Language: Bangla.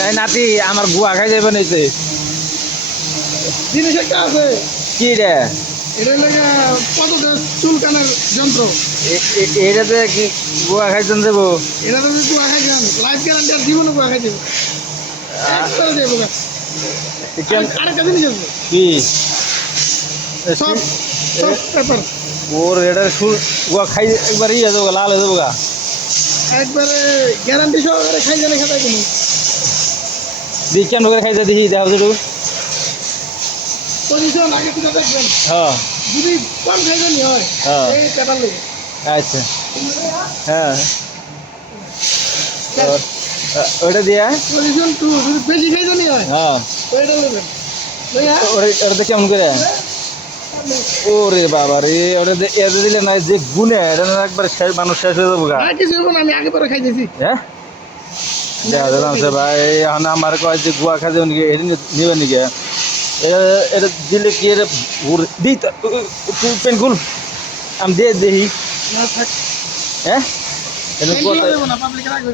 এই নাতি আমার গুয়া খাই যাবে নিতে জিনিস একটা আছে কি রে এটা লাগে পদতে চুলকানের যন্ত্র এটাতে কি গুয়া খাইছেন দেবো এটা তো কুয়া খাই যান লাইফ গ্যারান্টি আর জীবনে কুয়া খাই যাবে একবারে দেবো আরেকটা জিনিস আছে কি সব সব পেপার ওর এটা শুল গুয়া খাই একবার ইয়ে যাবো লাল হয়ে যাবো গা একবারে গ্যারান্টি সহকারে খাই জানে খাতায় কোনো দেখি কেন করে খাই যা দেখি দেখা একটু পজিশন আগে থেকে দেখবেন হ্যাঁ যদি কম খাই জানি হয় হ্যাঁ এই পেপার লেগে আচ্ছা হ্যাঁ ওটা দিয়া পজিশন টু যদি বেশি খাই জানি হয় হ্যাঁ ওইটা নেবেন লইয়া ওটা কেমন করে ওরে বাবা রে ওটা এতে দিলে না যে গুনে এটা না একবার শেষ মানুষ শেষ হয়ে যাবো গা আর কিছু হবো না আমি আগে পরে খাইতেছি হ্যাঁ দেখা দিলাম সে ভাই এখন আমার কয় যে গুয়া খাতে নাকি এটা নিবে নাকি এটা এটা দিলে কি এটা দিই পেন খুল আমি দিয়ে দেখি না থাক হ্যাঁ এটা দেবো না পাবলিকের আগে